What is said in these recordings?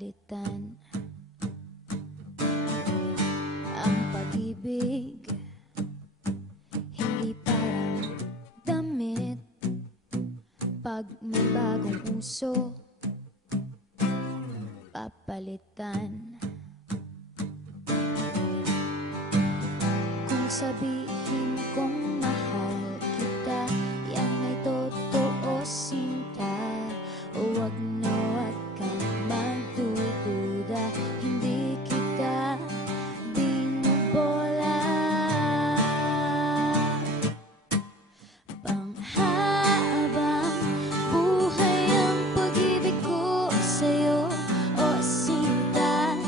papalitan ang pag-ibig. Hindi parang damit pag may bagong uso, papalitan. Kung sabihin kong mahal kita, yan ay totoo, sinta. Huwag na wag kang magdududa, hindi kita binubola. Panghabang buhay ang pag-ibig ko sa'yo, o sinta.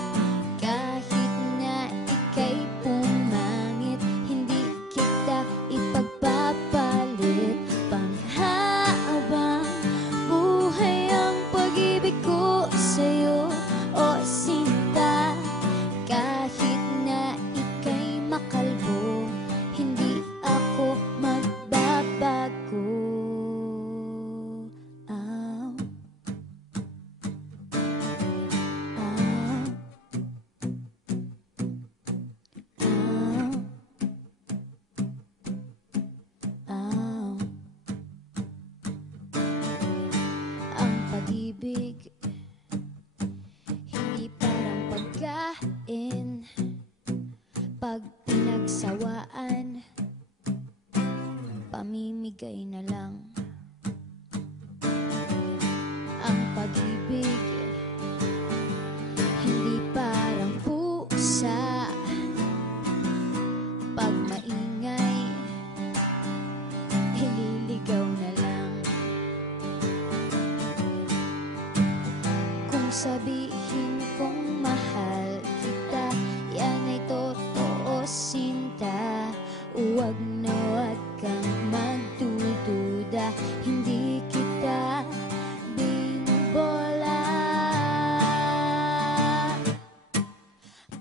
Kahit na ika'y pumangit, hindi kita ipagpapalit. Panghabang buhay ang pag-ibig ko sa'yo, o sinta. Kahit na ika'y makalbo, hindi ako magbabago. Ow. Ow. Ow. Ow. Ang pag-ibig hindi parang pagkain, pag pinagsawaan, pamimigay na lang. Ang pag-ibig hindi parang pusa, pag maingay, ililigaw na lang. Kung sabihin kong mahal kita, yan ay totoo, sinta. Huwag na wag kang magdududa, hindi kita binubola.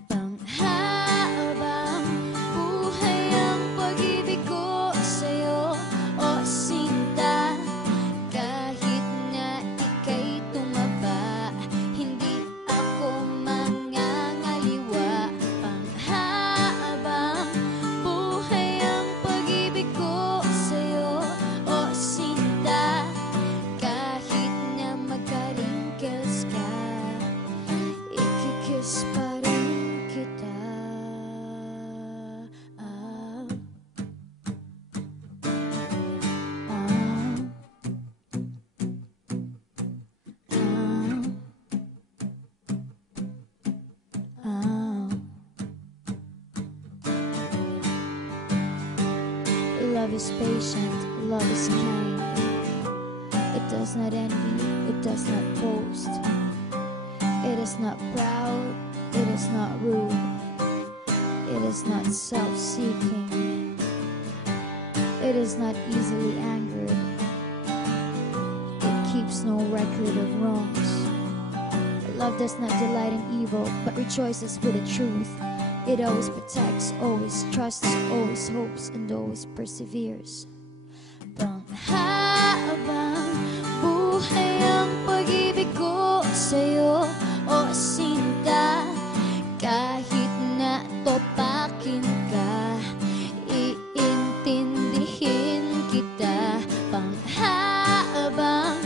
Panghabang buhay ang pag-ibig ko sa'yo, o sinta. Kahit na ika'y tumaba, hindi ako mangangaliwa. Panghabang buhay ang pag-ibig ko sa'yo, o sinta. Kahit na magka-wrinkles ka, ikikiss pa rin kita. Ah. Ah. Ah. Love is patient, love is kind. It does not envy, it does not boast. It is not proud, it is not rude. It is not self-seeking. It is not easily angered. It keeps no record of wrongs. Love does not delight in evil, but rejoices with the truth. It always protects, always trusts, always hopes, and always perseveres. Panghabang buhay ang pag-ibig ko sa'yo, o sinta. Kahit na topakin ka, iintindihin kita. Panghabang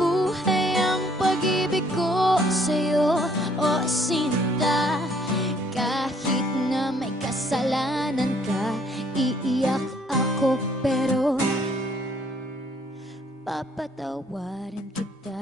buhay ang pag-ibig ko sa'yo, o sinta. Kahit na may kasalanan ka, iiyak ako pero papatawarin kita.